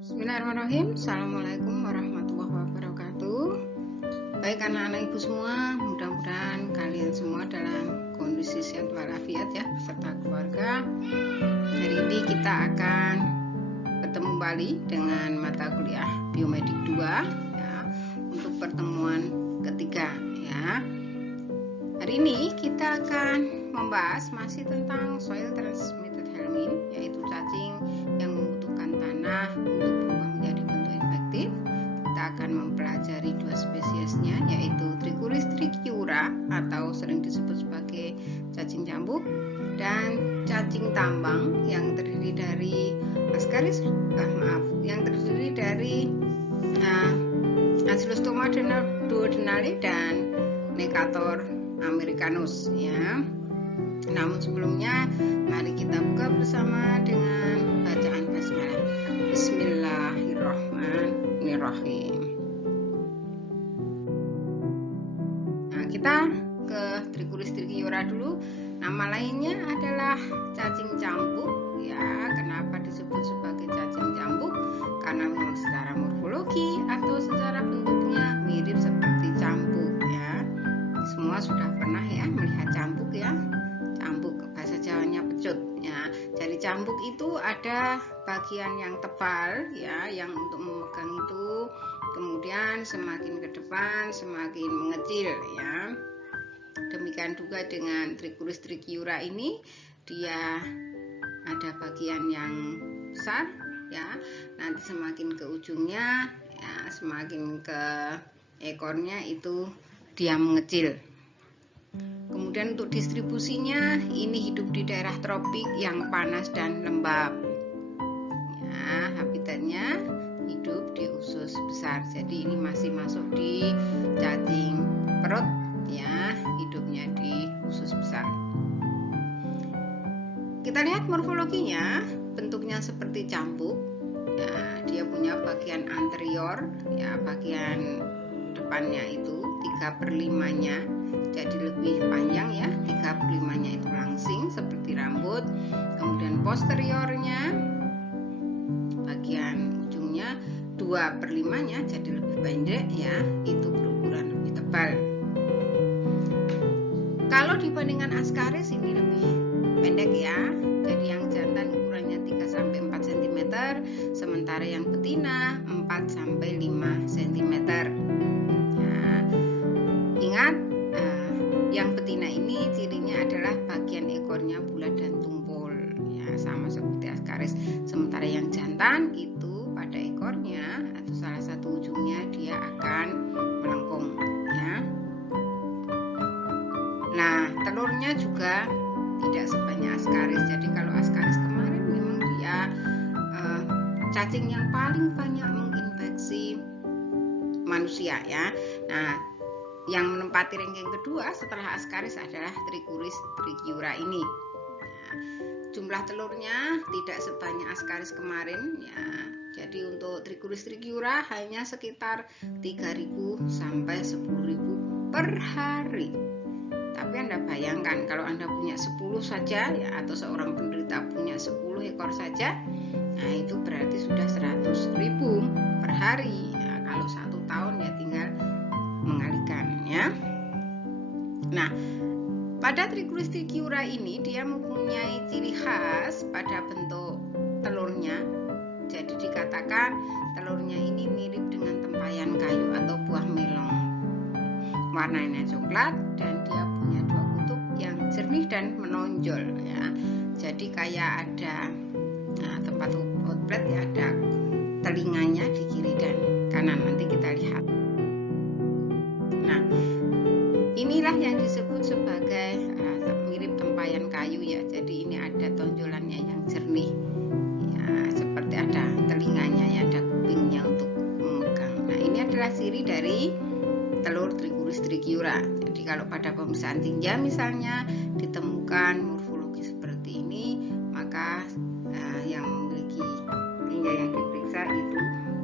Bismillahirrahmanirrahim. Assalamualaikum warahmatullahi wabarakatuh. Baik anak-anak ibu semua, mudah-mudahan kalian semua dalam kondisi sehat walafiat ya, beserta keluarga. Hari ini kita akan bertemu kembali dengan mata kuliah Biomedik 2 ya, untuk pertemuan ketiga ya. Hari ini kita akan membahas masih tentang soil transmitted helminth, yaitu cacing yang membutuhkan tanah untuk berubah menjadi bentuk infektif. Kita akan mempelajari dua spesiesnya, yaitu Trichuris trichiura atau sering disebut sebagai cacing cambuk, dan cacing tambang yang terdiri dari Ascaris yang terdiri dari Ancylostoma duodenale dan Necator americanus ya. Namun sebelumnya mari kita buka bersama dengan bacaan basmalah. Bismillahirrahmanirrahim. Nah, kita ke Trichuris trichiura dulu. Nama lainnya adalah cacing cambuk ya. Kenapa disebut sebagai cacing cambuk? Karena memang secara morfologi atau secara bentuknya mirip seperti cambuk ya. Semua sudah pernah ya melihat cambuk ya. Cambuk bahasa Jawanya pecut ya. Jadi cambuk itu ada bagian yang tebal ya, yang untuk memegang itu, kemudian semakin ke depan semakin mengecil ya. Demikian juga dengan Trichuris trichiura ini, dia ada bagian yang besar ya. Nanti semakin ke ujungnya ya, semakin ke ekornya itu dia mengecil. Kemudian untuk distribusinya, ini hidup di daerah tropik yang panas dan lembab ya. Habitatnya hidup di usus besar, jadi ini masih masuk di cacing perut ya, hidupnya di usus besar. Kita lihat morfologinya, bentuknya seperti cambuk ya. Dia punya bagian anterior ya, bagian depannya itu 3/5-nya jadi lebih panjang ya, 3/5-nya itu langsing seperti rambut. Kemudian posteriornya, bagian ujungnya 2/5-nya jadi lebih pendek ya, itu berukuran lebih tebal. Kalau dibandingkan Ascaris ini lebih pendek ya, jadi yang jantan ukurannya 3-4 cm, sementara yang betina 4-5 cm ya. Ingat, yang betina ini cirinya adalah bagian ekornya bulat dan tumpul ya, sama seperti Ascaris. Sementara yang jantan itu pada ekornya atau salah satu ujungnya dia akan melengkung ya. Nah, telurnya juga tidak sebanyak Ascaris. Jadi kalau Ascaris kemarin memang dia cacing yang paling banyak menginfeksi manusia ya. Nah, yang menempati ranking kedua setelah Ascaris adalah Trichuris trichiura ini. Nah, jumlah telurnya tidak sebanyak Ascaris kemarin ya. Jadi untuk Trichuris trichiura hanya sekitar 3.000 sampai 10.000 per hari. Tapi Anda bayangkan kalau Anda punya 10 saja ya, atau seorang penderita punya 10 ekor saja, nah itu berarti sudah 100.000 per hari ya. Kalau 1 tahun ya tinggal mengalihkan ya. Nah, pada Trichuris trichiura ini dia mempunyai ciri khas pada bentuk telurnya. Jadi dikatakan telurnya ini mirip dengan tempayan kayu atau buah melon. Warnanya coklat dan dia punya 2 kutub yang jernih dan menonjol ya. Jadi kayak ada tempat outlet ya, ada telinganya di kiri dan kanan, nanti kita lihat. Nah, inilah yang disebut sebagai mirip tempayan kayu ya. Jadi ini ada tonjolannya yang jernih ya, seperti ada telinganya ya, ada kupingnya untuk memegang. Nah, ini adalah ciri dari telur Trichuris trichiura. Jadi kalau pada pemeriksaan tinja misalnya ditemukan morfologi seperti ini, maka yang memiliki tinja yang diperiksa itu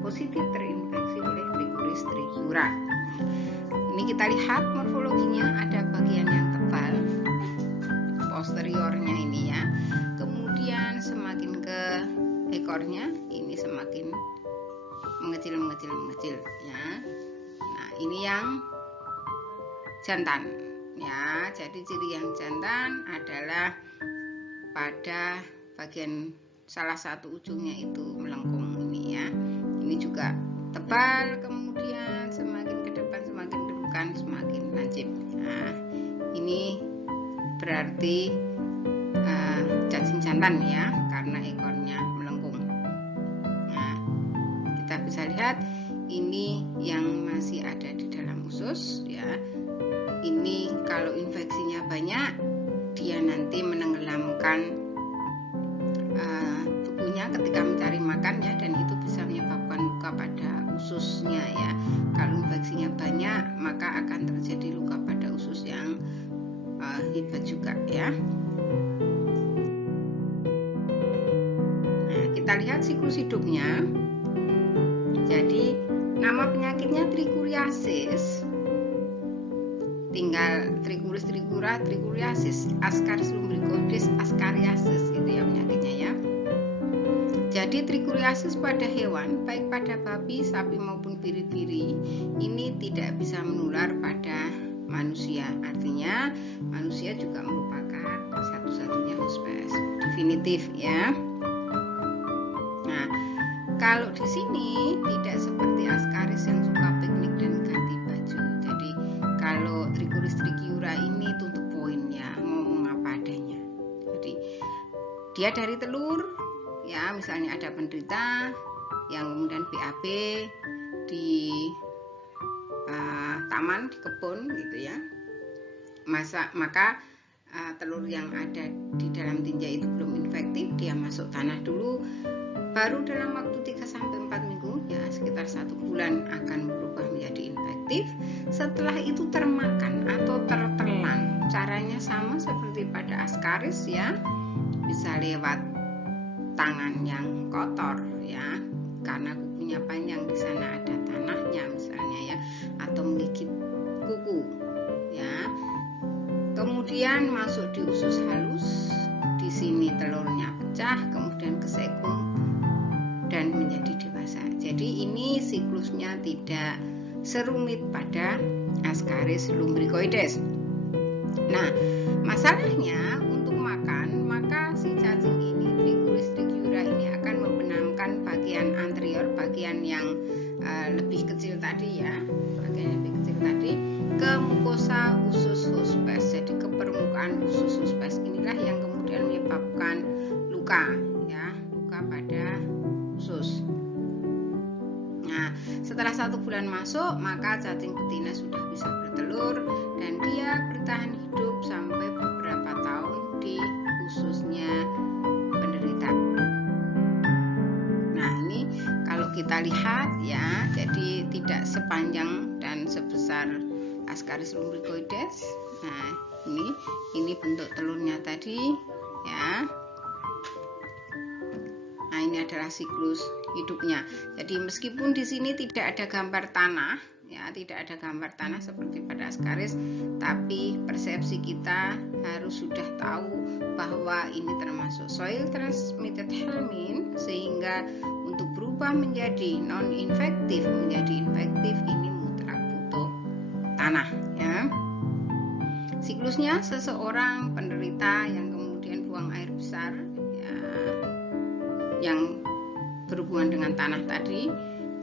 positif terinfeksi oleh Trichuris trichiura. Ini kita lihat morfologinya, ada bagian yang tebal posteriornya ini ya. Kemudian semakin ke ekornya ini semakin mengecil ya. Nah, ini yang jantan ya. Jadi ciri yang jantan adalah pada bagian salah satu ujungnya itu melengkung ini ya. Ini juga tebal, kemudian semakin ke depan semakin kedukan semakin lancip. Nah, ini berarti cacing jantan ya, karena ekornya melengkung. Nah, kita bisa lihat ini yang masih ada di dalam usus ya. Ini kalau infeksinya banyak, dia nanti menenggelamkan tubuhnya ketika mencari makan ya, dan itu bisa menyebabkan luka pada ususnya ya. Kalau infeksinya banyak, maka akan terjadi luka pada usus yang hebat juga ya. Nah, kita lihat siklus hidupnya. Jadi nama penyakitnya tricuriasis. Tinggal tricuriasis, Ascaris lumbricoides ascariasis gitu ya penyakitnya ya. Jadi tricuriasis pada hewan, baik pada babi, sapi maupun biri-biri, ini tidak bisa menular pada manusia. Artinya manusia juga merupakan satu-satunya hospes definitif ya. Nah, kalau di sini tidak seperti Ascaris yang suka piknik dan ganti baju. Jadi kalau Trichiura ini tutup poin ya, ngomong apa adanya. Jadi dia dari telur ya, misalnya ada penderita yang kemudian BAB di taman, di kebun gitu ya. Maka telur yang ada di dalam tinja itu belum infektif, dia masuk tanah dulu, baru dalam waktu 3-4 minggu ya, sekitar 1 bulan akan berubah menjadi infektif. Setelah itu termakan atau tertelan. Caranya sama seperti pada Ascaris ya, bisa lewat tangan yang kotor ya, karena kukunya panjang, di sana ada tanahnya misalnya ya, atau menggigit kuku ya. Kemudian masuk di usus halus, di sini telurnya pecah, kemudian kesekung dan menjadi dewasa. Jadi ini siklusnya tidak serumit pada Ascaris lumbricoides. Nah, masalahnya untuk makan, maka si cacing ini, Trichiura ini akan membenamkan bagian anterior, bagian yang lebih kecil tadi ya, bagian yang lebih kecil tadi, ke mukosa usus hospes. Jadi ke permukaan usus hospes inilah yang kemudian menyebabkan luka ya, luka pada usus. Nah, setelah 1 bulan masuk, maka cacing betina sudah bisa bertelur dan dia bertahan hidup sampai beberapa tahun di ususnya penderita. Nah, ini kalau kita lihat ya, jadi tidak sepanjang dan sebesar Ascaris lumbricoides. Nah, ini bentuk telurnya tadi ya. Nah, ini adalah siklus hidupnya. Jadi meskipun di sini tidak ada gambar tanah ya, tidak ada gambar tanah seperti pada Ascaris, tapi persepsi kita harus sudah tahu bahwa ini termasuk soil transmitted helminth, sehingga untuk berubah menjadi non infektif menjadi infektif ini mutlak butuh tanah ya. Siklusnya seseorang penderita yang kemudian buang air besar ya, yang berhubungan dengan tanah tadi,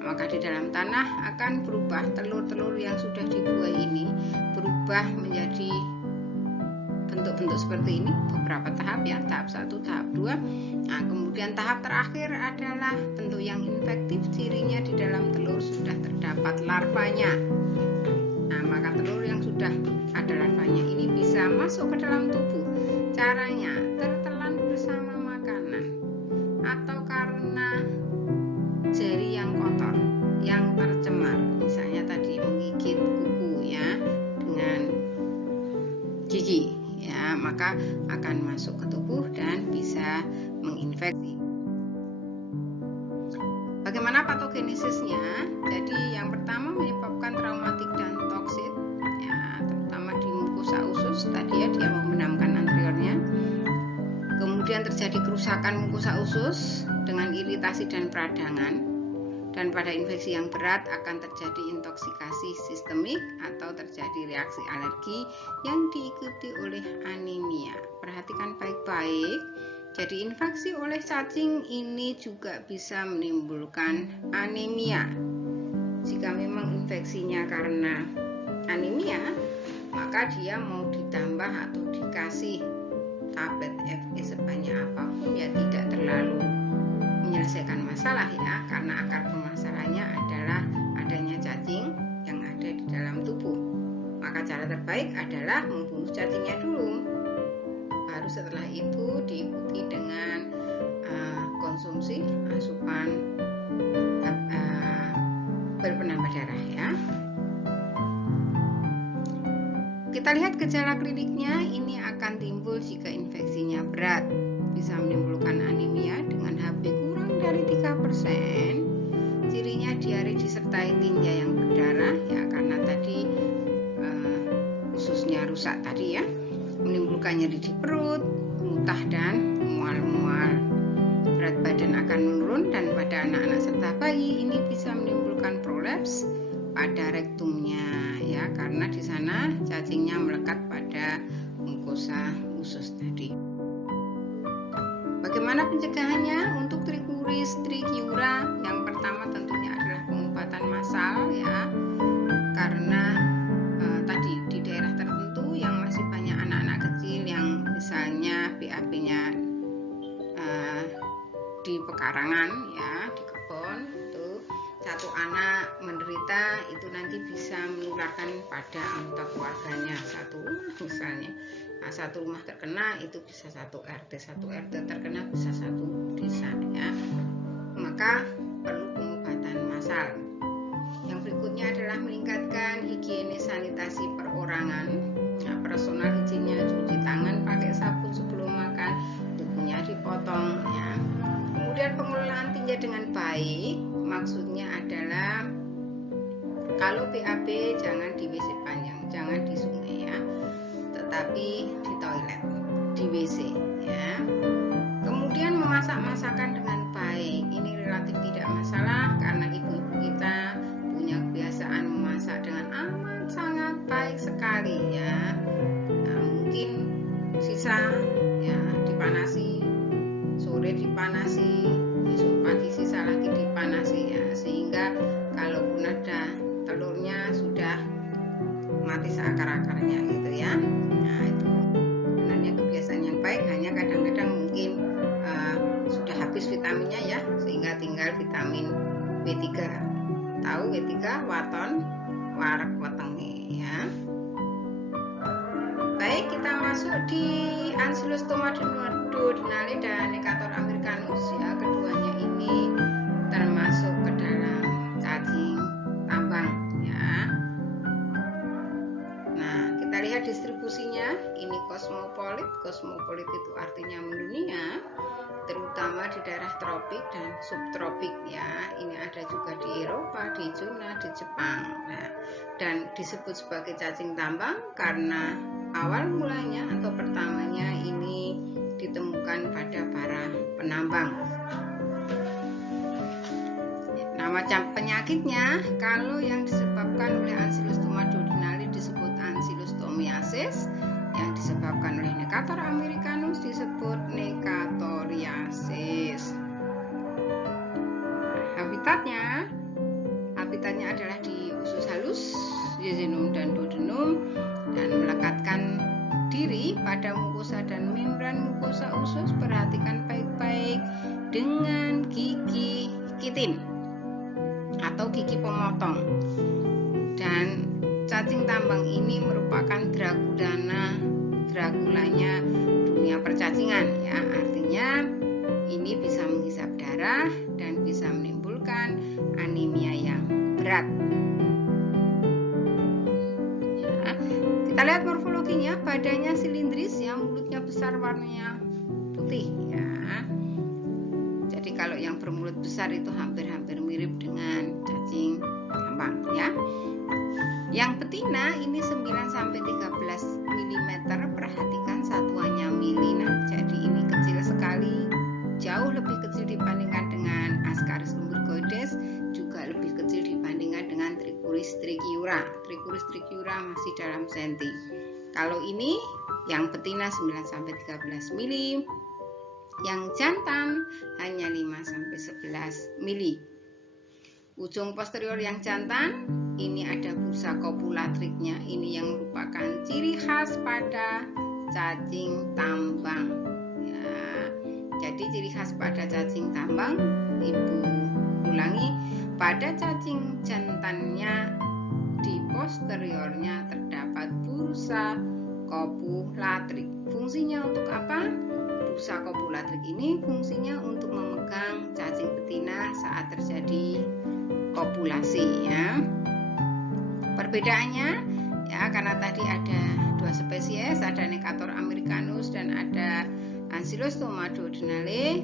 maka di dalam tanah akan berubah, telur-telur yang sudah dibuai ini berubah menjadi bentuk-bentuk seperti ini, beberapa tahap ya, tahap 1, tahap 2. Nah, kemudian tahap terakhir adalah bentuk yang infektif, cirinya di dalam telur sudah terdapat larvanya. Nah, maka telur yang sudah ada larvanya ini bisa masuk ke dalam tubuh. Caranya tertelan bersama makanan atau karena jari yang kotor, yang tercemar, misalnya tadi menggigit kuku ya dengan gigi ya, maka akan masuk ke tubuh dan bisa menginfeksi. Bagaimana patogenesisnya? Jadi yang pertama menyebabkan traumatik dan toksit ya, terutama di mukosa usus tadi ya, dia membenamkan anteriornya. Kemudian terjadi kerusakan mukosa usus dengan iritasi dan peradangan. Dan pada infeksi yang berat akan terjadi intoksikasi sistemik atau terjadi reaksi alergi yang diikuti oleh anemia. Perhatikan baik-baik. Jadi infeksi oleh cacing ini juga bisa menimbulkan anemia. Jika memang infeksinya karena anemia, maka dia mau ditambah atau dikasih tablet Fe sebanyak apapun ya tidak terlalu menyelesaikan masalah ya, karena akar permasalahannya adalah adanya cacing yang ada di dalam tubuh. Maka cara terbaik adalah membunuh cacingnya dulu. Baru setelah itu diikuti dengan konsumsi asupan berpenambah darah ya. Kita lihat gejala kliniknya, ini akan timbul jika infeksinya berat. Bisa menimbulkan anemia dengan HB kurang dari 3%. Cirinya diare disertai tinja yang berdarah ya, karena tadi ususnya rusak tadi ya. Menimbulkan nyeri di perut, muntah dan mual-mual. Berat badan akan menurun dan pada anak-anak serta bayi ini bisa menimbulkan prolaps pada rektumnya ya, karena di sana cacingnya melekat pada mukosa usus tadi. Bagaimana pencegahannya untuk trichuris trichiura? Yang pertama tentunya adalah pengobatan massal ya, karena tadi di daerah tertentu yang masih banyak anak-anak kecil yang misalnya BAB-nya di pekarangan ya, di kebun, itu satu anak menderita itu nanti bisa menularkan pada anggota keluarganya satu rumah misalnya. Nah, satu rumah terkena itu bisa satu RT terkena bisa satu desa ya. Maka perlu pengobatan massal. Yang berikutnya adalah meningkatkan higienis sanitasi perorangan. Nah, personal higienisnya cuci tangan pakai sabun sebelum makan, kukunya dipotong ya. Kemudian pengelolaan tinja dengan baik, maksudnya adalah kalau BAB jangan di WC panjang, jangan di sungai ya, tetapi di toilet, di WC ya. Kemudian memasak masakan dengan baik, ini relatif tidak masalah karena ibu-ibu kita punya kebiasaan memasak dengan amat sangat baik sekali ya. Nah, mungkin sisa ya dipanasi, sore dipanasi, besok pagi sisa lagi dipanasi ya, sehingga kalaupun ada telurnya sudah mati seakar-akarnya gitu ya. Nah, itu sebenarnya kebiasaan yang baik, hanya kadang-kadang mungkin sudah habis vitaminnya ya, sehingga tinggal vitamin B3. Tahu B3 waton warak wetenge ya. Baik, kita masuk di Ancylostoma duodenale dan Necator americanus ya. Keduanya ini termasuk ke dalam cacing tambang ya. Nah, kita lihat distribusinya. Ini kosmopolit. Kosmopolit itu artinya mendunia, terutama di daerah tropik dan subtropik ya. Ini ada juga di Eropa, di China, di Jepang. Nah, dan disebut sebagai cacing tambang karena awal mulanya atau pertamanya ini ditemukan pada para penambang. Nah, macam penyakitnya, kalau yang disebabkan oleh Ancylostoma duodenale disebut Ancylostomiasis, yang disebabkan oleh Necator americanus disebut Necatoriasis. Habitatnya adalah di usus halus, jejunum dan duodenum, dan melekatkan diri pada mukosa dan membran mukosa usus. Perhatikan baik-baik dengan gigi kitin atau gigi pemotong. Dan cacing tambang ini merupakan Draculanya dunia percacingan ya, artinya ini bisa menghisap darah dan bisa menimbulkan anemia yang berat ya. Kita lihat morfologinya, badannya silindris ya, mulutnya besar, warnanya putih ya. Jadi kalau yang bermulut besar itu hampir-hampir mirip dengan cacing tambang ya. Yang betina ini 9-13 mm, perhatikan satuannya mili. Nah, jadi ini kecil sekali, jauh lebih kecil dibandingkan dengan Ascaris lumbricoides, juga Trichuris trichiura masih dalam senti. Kalau ini yang betina 9-13 mili, yang jantan hanya 5-11 mili. Ujung posterior yang jantan ini ada bursa kopulatriknya, ini yang merupakan ciri khas pada cacing tambang. Ya, jadi ciri khas pada cacing tambang, Ibu ulangi, pada cacing jantannya di posteriornya terdapat bursa kopulatrik. Fungsinya untuk apa? Bursa kopulatrik ini fungsinya untuk memegang cacing betina saat terjadi kopulasi, ya. Perbedaannya ya karena tadi ada dua spesies, ada Necator americanus dan ada Ancylostoma duodenale.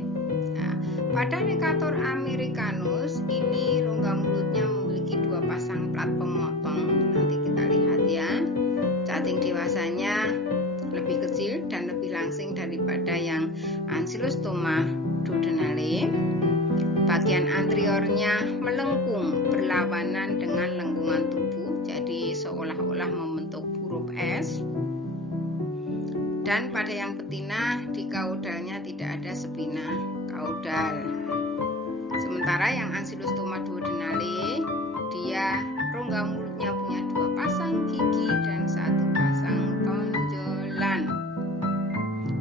Nah, pada Necator americanus ini rongga mulutnya memiliki dua pasang plat pemotong. Nanti kita lihat ya. Cacing dewasanya lebih kecil dan lebih langsing daripada yang Ancylostoma duodenale. Bagian anteriornya melengkung berlawanan dengan lengkungan tubuh, jadi seolah-olah membentuk huruf S. Dan pada yang betina di kaudalnya tidak ada spina kaudal. Sementara yang Ancylostoma duodenale dia rongga mulutnya punya dua pasang gigi dan satu pasang tonjolan.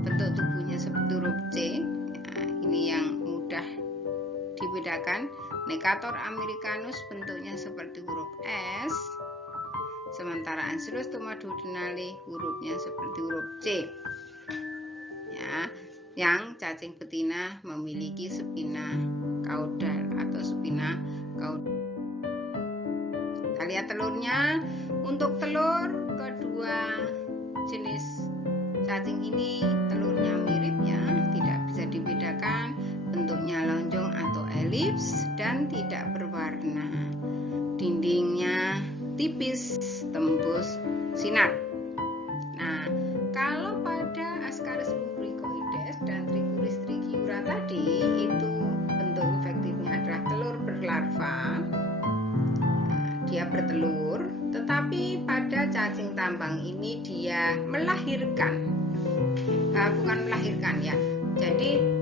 Bentuk tubuhnya seperti huruf C. Nah, ini yang mudah dibedakan. Necator americanus bentuknya seperti huruf S, sementara Ancylostoma duodenale hurufnya seperti huruf C. Ya, yang cacing betina memiliki spina kaudal atau spina kaudal. Kita lihat telurnya. Untuk telur kedua jenis cacing ini telurnya mirip ya, tidak bisa dibedakan. Bentuknya lonjong atau elips dan tidak berwarna. Dindingnya tipis, tembus sinar. Nah, kalau pada Ascaris lubricoides dan Trichuris trichiura tadi itu bentuk infektifnya adalah telur berlarva. Nah, dia bertelur, tetapi pada cacing tambang ini dia melahirkan. Bukan melahirkan ya. Jadi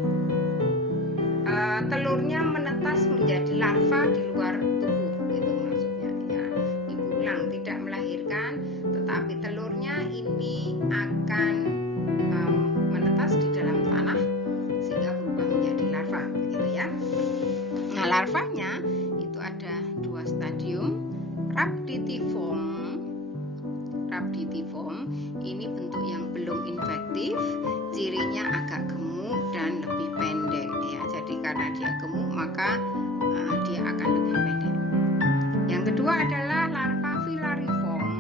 telurnya menetas menjadi larva di luar tubuh, gitu maksudnya ya. Ibu ulang, tidak melahirkan, tetapi telurnya ini akan menetas di dalam tanah sehingga berubah menjadi larva, begitu ya. Nah, larvanya itu ada dua stadium. Rhabditiform ini bentuk yang belum infektif, cirinya agak gemuk dan lebih pendek ya. Jadi karena dia gemuk maka dia akan lebih pendek. Yang kedua adalah larva filariform.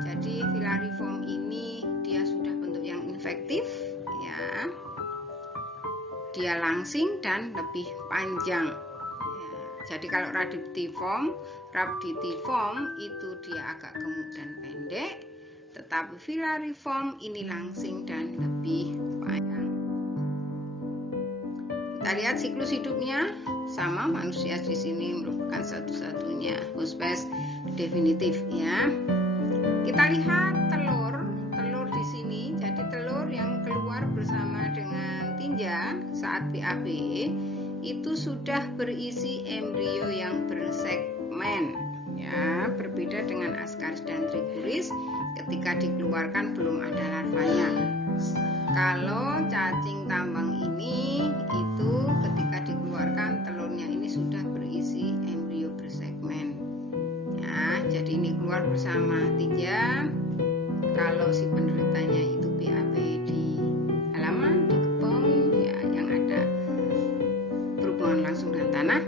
Jadi filariform ini dia sudah bentuk yang infektif ya. Dia langsing dan lebih panjang. Ya. Jadi kalau rhabditiform itu dia agak gemuk dan pendek, tetapi filariform ini langsing dan lebih panjang. Kita lihat siklus hidupnya sama, manusia di sini merupakan satu-satunya hospes definitif ya. Kita lihat telur di sini. Jadi telur yang keluar bersama dengan tinja saat BAB itu sudah berisi embrio yang bersegmen ya, berbeda dengan Ascaris dan Trichuris. Ketika dikeluarkan belum ada larvanya. Kalau cacing tambang ini itu ketika dikeluarkan telurnya ini sudah berisi embrio bersegmen ya, jadi ini keluar bersama tinja. Kalau si penderitanya itu BAB di halaman, di kebun ya, yang ada berhubungan langsung dengan tanah,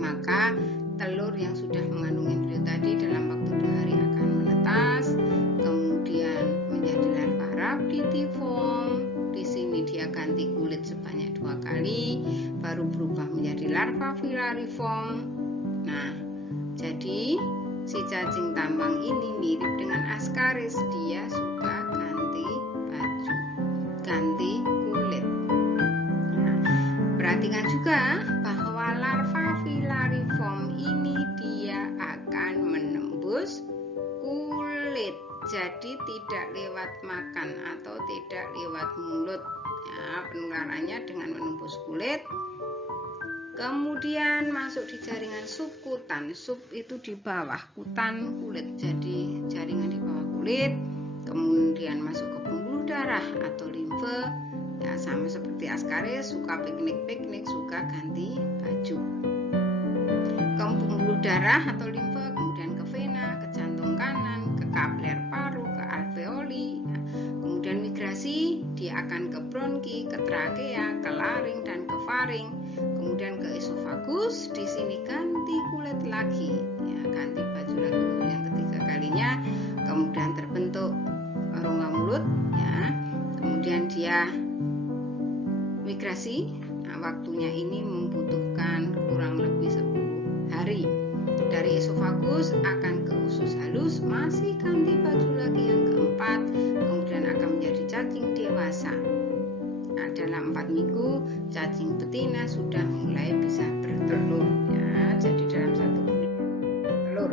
maka telur yang sudah mengandung embrio tadi dalam waktu 2 hari akan menetas, kemudian menjadi larva rhabditiform. Di sini dia ganti kulit sebanyak 2 kali, baru berubah menjadi larva filariform. Nah, jadi si cacing tambang ini mirip dengan Ascaris, dia suka ganti baju, ganti kulit. Nah, perhatikan juga bahwa larva filariform ini dia akan menembus jadi tidak lewat makan atau tidak lewat mulut ya, penularannya dengan menembus kulit. Kemudian masuk di jaringan subkutan. Sub itu di bawah, kutan kulit, jadi jaringan di bawah kulit. Kemudian masuk ke pembuluh darah atau limfe ya, sama seperti Ascaris, suka piknik-piknik, suka ganti baju. Ke pembuluh darah atau limfe, kemudian ke vena, ke jantung kanan, ke kapiler paru, ke alveoli ya. Kemudian migrasi dia akan ke bronki, ke trakea, ke laring dan ke faring. Kemudian ke esofagus, di sini ganti kulit lagi ya, ganti baju lagi untuk yang ketiga kalinya. Kemudian terbentuk rongga mulut ya. Kemudian dia migrasi. Nah, waktunya ini membutuhkan kurang lebih 10 hari. Dari esofagus akan ke usus halus, masih ganti baju lagi yang keempat. Kemudian akan menjadi cacing dewasa. Nah, dalam 4 minggu cacing betina sudah mulai bisa bertelur ya, jadi dalam 1 bulan telur.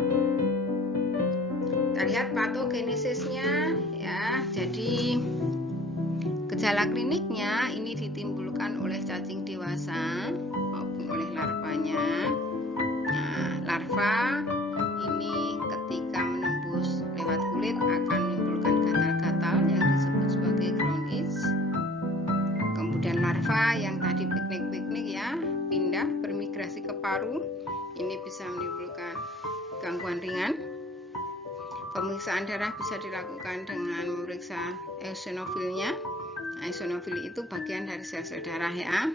Kita lihat patogenesisnya ya. Jadi gejala kliniknya ini ditimbulkan oleh cacing dewasa maupun oleh larvanya. Nah, larva ini ketika menembus lewat kulit akan menimbulkan gatal-gatal yang disebut sebagai kronis. Kemudian larva yang tadi piknik-piknik ya, pindah bermigrasi ke paru, ini bisa menimbulkan gangguan ringan. Pemeriksaan darah bisa dilakukan dengan memeriksa eosinofilnya. Eosinofil itu bagian dari sel-sel darah ya.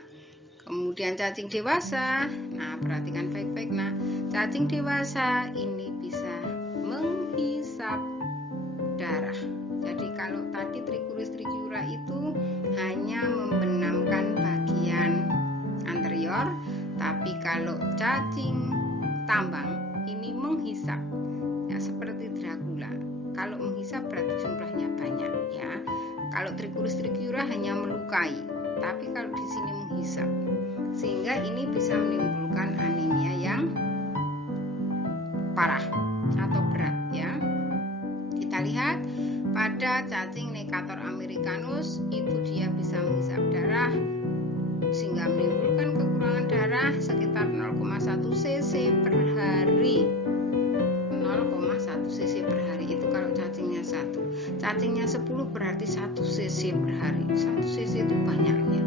Kemudian cacing dewasa, nah perhatikan baik-baik. Nah, cacing dewasa ini bisa menghisap darah. Jadi kalau tadi Trichuris trichiura itu hanya membenamkan bagian anterior, tapi kalau cacing tambang ini menghisap ya, seperti Dracula. Kalau menghisap berarti jumlahnya banyak ya. Kalau Trichuris trichiura hanya melukai, tapi kalau di sini menghisap, sehingga ini bisa menimbulkan anemia yang parah atau berat ya. Kita lihat pada cacing Necator americanus itu dia bisa menghisap darah sehingga menimbulkan kekurangan darah sekitar 0,1 cc per hari. 0,1 cc per hari itu kalau cacingnya 1. Cacingnya 10 berarti 1 cc per hari. 1 cc itu banyaknya.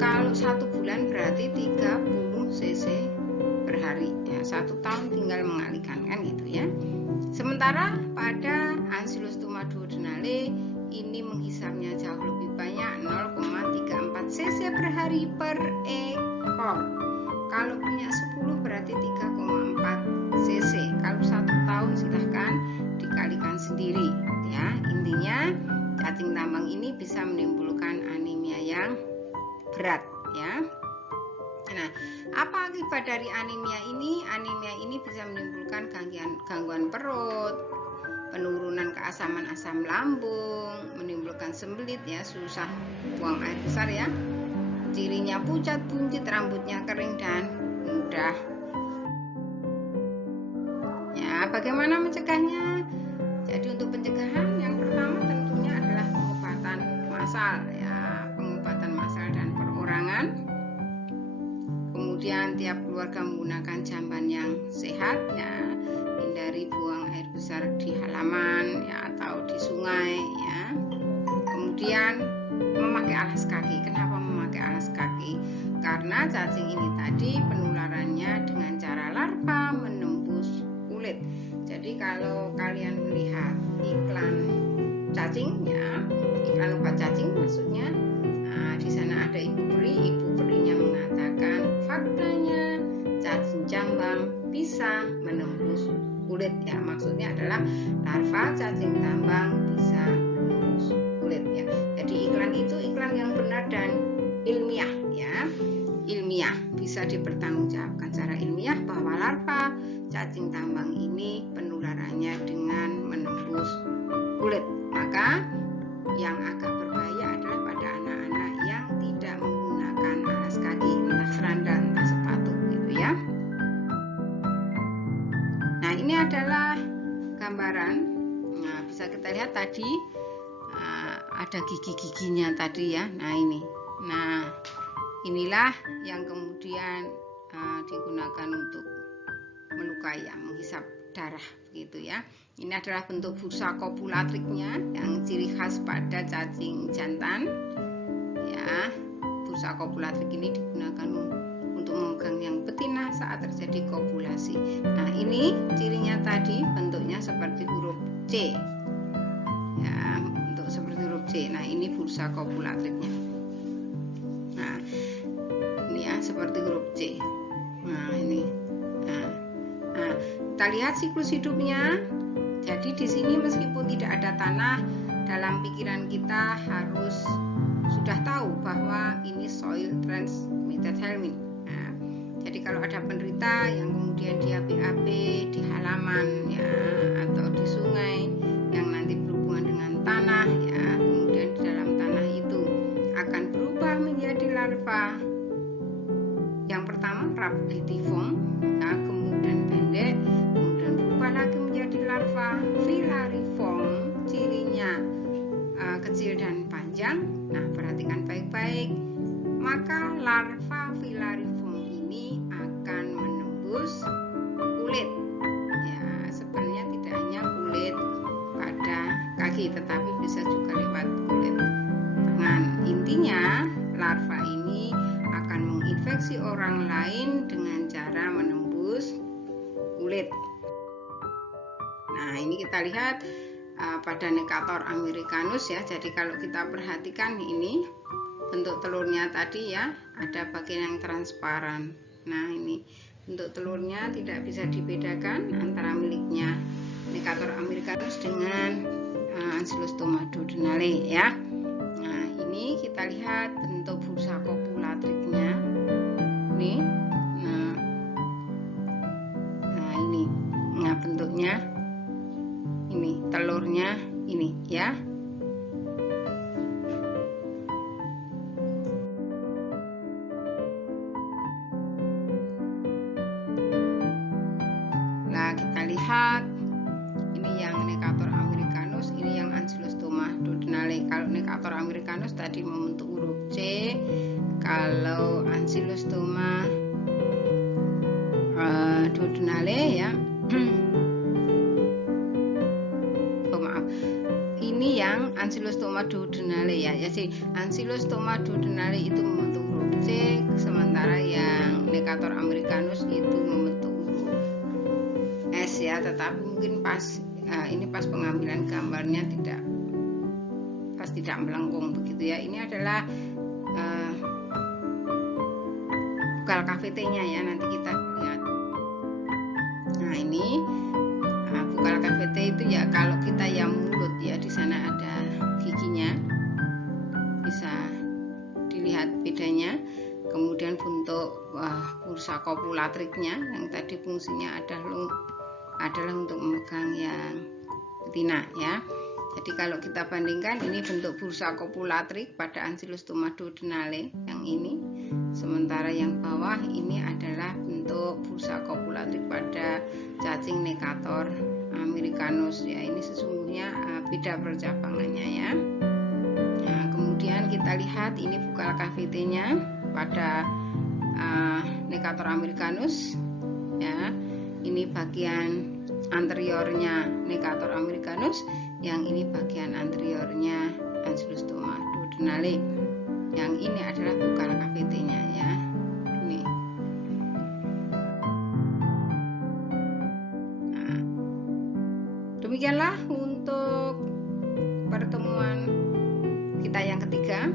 Kalau 1 bulan berarti 30 cc per hari ya, 1 tahun tinggal mengalihkan kan gitu ya. Sementara pada Ancylostoma duodenale ini menghisapnya jauh lebih banyak, 0,34 cc per hari per ekor. Kalau punya 10 berarti 3,4 cc. Kalau 1 tahun silahkan dikalikan sendiri ya. Intinya cacing tambang ini bisa menimbulkan anemia yang berat ya. Nah, apa akibat dari anemia ini? Anemia ini bisa menimbulkan gangguan perut, penurunan keasaman asam lambung, menimbulkan sembelit ya, susah buang air besar ya. Cirinya pucat, buncit, rambutnya kering dan mudah. Ya, bagaimana mencegahnya? Jadi untuk pencegahan yang pertama tentunya adalah pengobatan massal ya, pengobatan massal dan perorangan. Kemudian tiap keluarga menggunakan jamban yang sehat ya, hindari buang air besar di halaman ya atau di sungai ya. Kemudian memakai alas kaki. Kenapa memakai alas kaki? Karena cacing ini tadi penularannya dengan cara larva menembus kulit. Jadi kalau kalian melihat iklan cacing ya, iklan obat cacing maksudnya, nah, di sana ada ibu perinya mengatakan faktanya cacing jambang bisa menembus kulit ya, maksudnya adalah larva cacing tambang bisa menembus kulit ya. Jadi iklan itu iklan yang benar dan ilmiah ya, ilmiah, bisa dipertanggungjawabkan secara ilmiah bahwa larva cacing tambang ini penularannya dengan menembus kulit. Maka yang agak berbahaya adalah pada anak-anak yang tidak menggunakan alas kaki, entah seranda entah sepatu gitu ya. Nah, ini adalah gambaran. Nah, bisa bisa kita lihat tadi ada gigi-giginya tadi ya. Nah ini, nah inilah yang kemudian digunakan untuk melukai, ya, menghisap darah begitu ya. Ini adalah bentuk bursa kopulatriknya yang ciri khas pada cacing jantan ya. Bursa kopulatik ini digunakan untuk memegang yang betina saat terjadi kopulasi. Nah ini cirinya tadi bentuknya seperti huruf C ya, bentuk seperti huruf C. Nah ini bursa kopulatriknya. Nah ini ya seperti huruf C. Nah ini, nah kita lihat siklus hidupnya. Jadi di sini meskipun tidak ada tanah, dalam pikiran kita harus sudah tahu bahwa ini soil transmitted helminth. Nah, jadi kalau ada penderita yang kemudian dia BAB di halaman ya atau di sungai yang nanti berhubungan dengan tanah ya, kemudian di dalam tanah itu akan berubah menjadi larva. Yang pertama rhabditiform ya, kemudian pendek, kemudian berubah lagi menjadi larva filariform, cirinya kecil dan panjang. Nah perhatikan baik-baik, maka larva filariform ini akan menembus kulit ya. Sebenarnya tidak hanya kulit pada kaki, tetapi bisa juga lewat kulit tangan. Intinya larva ini akan menginfeksi orang lain dengan cara menembus kulit. Nah ini kita lihat pada Necator americanus ya. Jadi kalau kita perhatikan ini bentuk telurnya tadi ya, ada bagian yang transparan. Nah ini bentuk telurnya tidak bisa dibedakan antara miliknya Necator americanus dengan Ancylostoma duodenale ya. Nah ini kita lihat bentuk bursa kopulatriknya nih. Nah ini, nah bentuknya ini, telurnya ini ya. Nah kita lihat ini yang Necator americanus, ini yang Ancylostoma duodenale. Kalau Necator americanus tadi membentuk huruf C, kalau Ancylostoma duodenale ya ini yang Ancylostoma duodenale ya. Jadi Ancylostoma duodenale itu membentuk huruf C, sementara yang Necator americanus itu membentuk huruf S ya. Tetapi mungkin pas ini pas pengambilan gambarnya tidak melengkung begitu ya. Ini adalah bukal KVT-nya ya, nanti kita lihat. Nah ini bukal KVT itu ya, kalau kita yang mulut ya, di sana ada giginya, bisa dilihat bedanya. Kemudian bentuk bursa kopulatriknya yang tadi fungsinya adalah untuk memegang yang betina ya. Jadi kalau kita bandingkan, ini bentuk bursa kopulatrik pada Ancylostoma duodenale yang ini, sementara yang bawah ini adalah bentuk bursa kopulatrik pada cacing Necator americanus ya. Ini sesungguhnya beda percabangannya ya. Nah, kemudian kita lihat ini bukal KVT-nya pada Necator americanus ya. Ini bagian anteriornya Necator americanus, yang ini bagian anteriornya Ancylostoma duodenale. Yang ini adalah bukal KVT-nya ya. Ini. Nah, demikianlah untuk pertemuan kita yang ketiga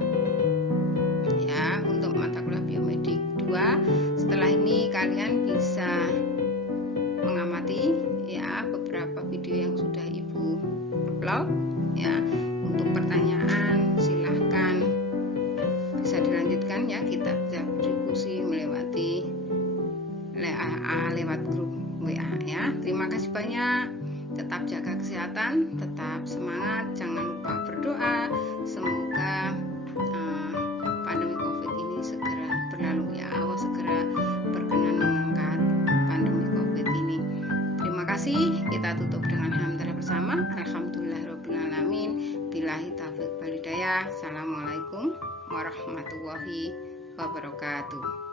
ya, untuk mata kuliah biomedik 2. Setelah ini kalian bisa mengamati ya beberapa video yang sudah Ibu upload ya. Untuk pertanyaan silahkan bisa dilanjutkan ya, kita bisa berdiskusi melewati lewat grup WA ya. Terima kasih banyak, tetap jaga kesehatan, tetap semangat, jangan lupa berdoa semoga pandemi COVID ini segera berlalu ya. Allah segera berkenan mengangkat pandemi COVID ini. Terima kasih, kita tutup dengan hamdalah bersama. Alhamdulillah. Wabillahi taufiq wal hidayah. Assalamualaikum warahmatullahi wabarakatuh.